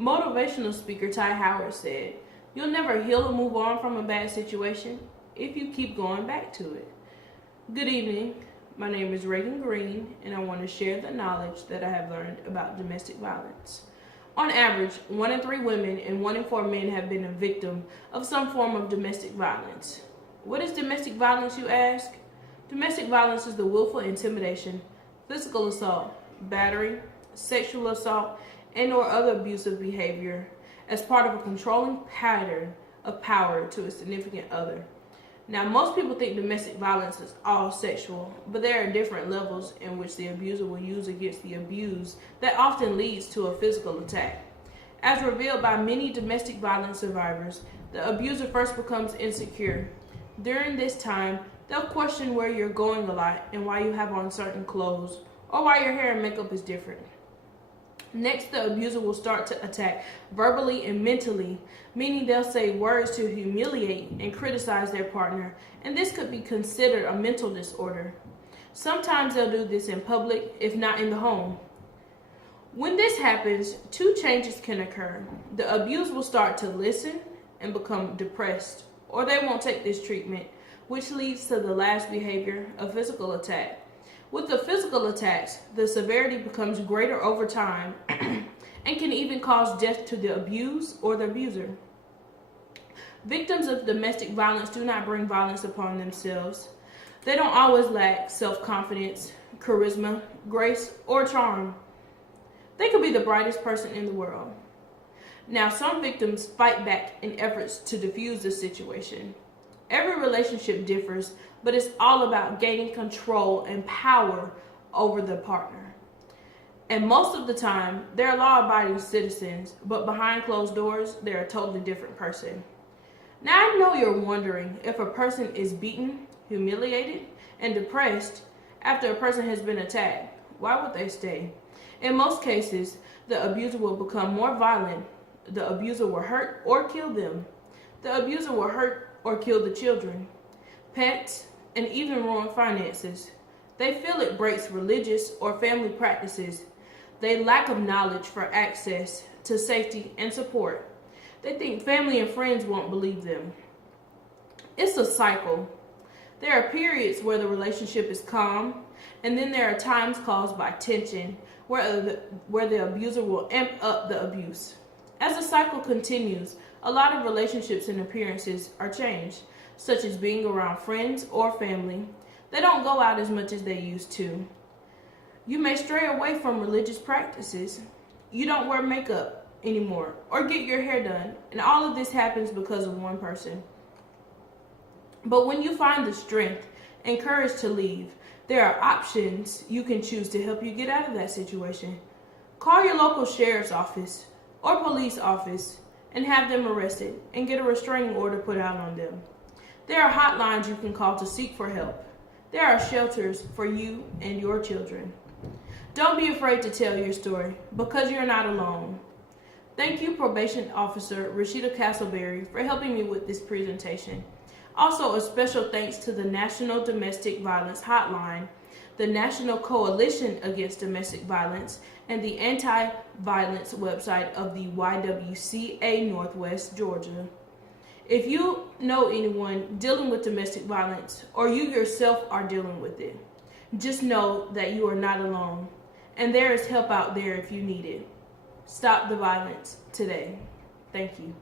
Motivational speaker Ty Howard said, "You'll never heal or move on from a bad situation if you keep going back to it." Good evening. My name is Reaghan Green, and I want to share the knowledge that I have learned about domestic violence. On average, 1 in 3 women and 1 in 4 men have been a victim of some form of domestic violence. What is domestic violence, you ask? Domestic violence is the willful intimidation, physical assault, battery, sexual assault, and or other abusive behavior as part of a controlling pattern of power to a significant other. Now, most people think domestic violence is all sexual, but there are different levels in which the abuser will use against the abused that often leads to a physical attack. As revealed by many domestic violence survivors, the abuser first becomes insecure. During this time, they'll question where you're going a lot and why you have on certain clothes, or why your hair and makeup is different. Next, the abuser will start to attack verbally and mentally, meaning they'll say words to humiliate and criticize their partner, and this could be considered a mental disorder. Sometimes they'll do this in public, if not in the home. When this happens, 2 changes can occur. The abused will start to listen and become depressed, or they won't take this treatment, which leads to the last behavior, a physical attack. With the physical attacks, the severity becomes greater over time and can even cause death to the abused or the abuser. Victims of domestic violence do not bring violence upon themselves. They don't always lack self-confidence, charisma, grace, or charm. They could be the brightest person in the world. Now, some victims fight back in efforts to defuse the situation. Every relationship differs, but it's all about gaining control and power over the partner. And most of the time, they're law-abiding citizens, but behind closed doors, they're a totally different person. Now, I know you're wondering if a person is beaten, humiliated, and depressed after a person has been attacked. Why would they stay? In most cases, the abuser will become more violent. The abuser will hurt or kill them. The abuser will hurt or kill the children, pets, and even ruin finances. They feel it breaks religious or family practices. They lack of knowledge for access to safety and support. They think family and friends won't believe them. It's a cycle. There are periods where the relationship is calm, and then there are times caused by tension where the abuser will amp up the abuse. As the cycle continues, a lot of relationships and appearances are changed, such as being around friends or family. They don't go out as much as they used to. You may stray away from religious practices. You don't wear makeup anymore or get your hair done, and all of this happens because of one person. But when you find the strength and courage to leave, there are options you can choose to help you get out of that situation. Call your local sheriff's office or police office and have them arrested and get a restraining order put out on them. There are hotlines you can call to seek for help. There are shelters for you and your children. Don't be afraid to tell your story because you're not alone. Thank you, Probation Officer Rashida Castleberry, for helping me with this presentation. Also, a special thanks to the National Domestic Violence Hotline, the National Coalition Against Domestic Violence, and the anti-violence website of the YWCA Northwest Georgia. If you know anyone dealing with domestic violence, or you yourself are dealing with it, just know that you are not alone, and there is help out there if you need it. Stop the violence today. Thank you.